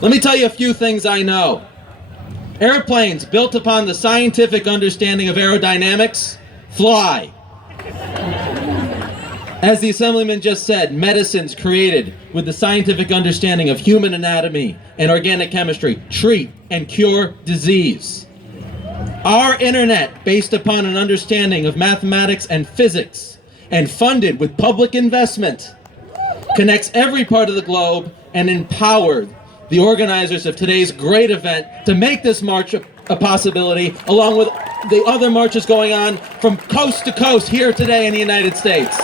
Let me tell you a few things I know. Airplanes built upon the scientific understanding of aerodynamics fly. As the Assemblyman just said, medicines created with the scientific understanding of human anatomy and organic chemistry treat and cure disease. Our internet, based upon an understanding of mathematics and physics and funded with public investment, connects every part of the globe and empowered the organizers of today's great event to make this march a possibility, along with the other marches going on from coast to coast here today in the United States.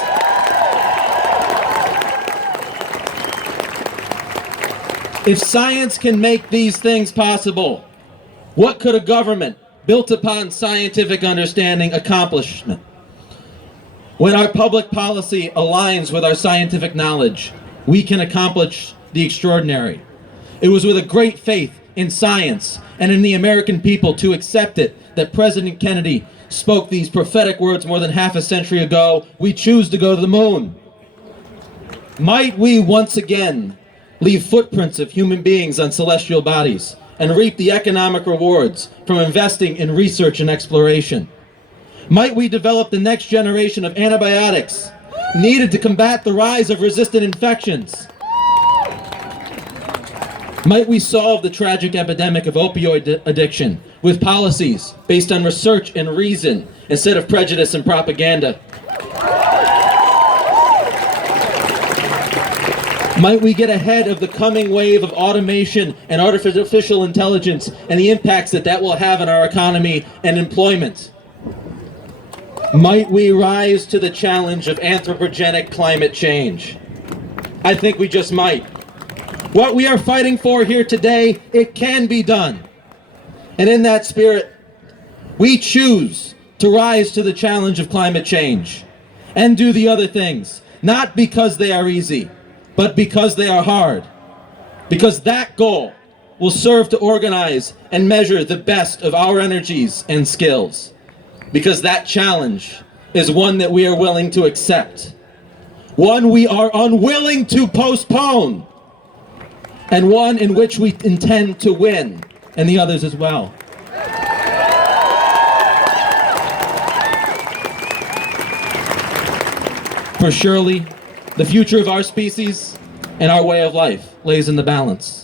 If science can make these things possible, what could a government built upon scientific understanding accomplish? When our public policy aligns with our scientific knowledge, we can accomplish the extraordinary. It was with a great faith in science and in the American people to accept it that President Kennedy spoke these prophetic words more than half a century ago: "We choose to go to the moon." Might we once again leave footprints of human beings on celestial bodies and reap the economic rewards from investing in research and exploration? Might we develop the next generation of antibiotics needed to combat the rise of resistant infections? Might we solve the tragic epidemic of opioid addiction with policies based on research and reason instead of prejudice and propaganda? Might we get ahead of the coming wave of automation and artificial intelligence and the impacts that will have on our economy and employment? Might we rise to the challenge of anthropogenic climate change? I think we just might. What we are fighting for here today, it can be done. And in that spirit, we choose to rise to the challenge of climate change and do the other things, not because they are easy, but because they are hard. Because that goal will serve to organize and measure the best of our energies and skills. Because that challenge is one that we are willing to accept, one we are unwilling to postpone, and one in which we intend to win, and the others as well. For surely, the future of our species and our way of life lays in the balance.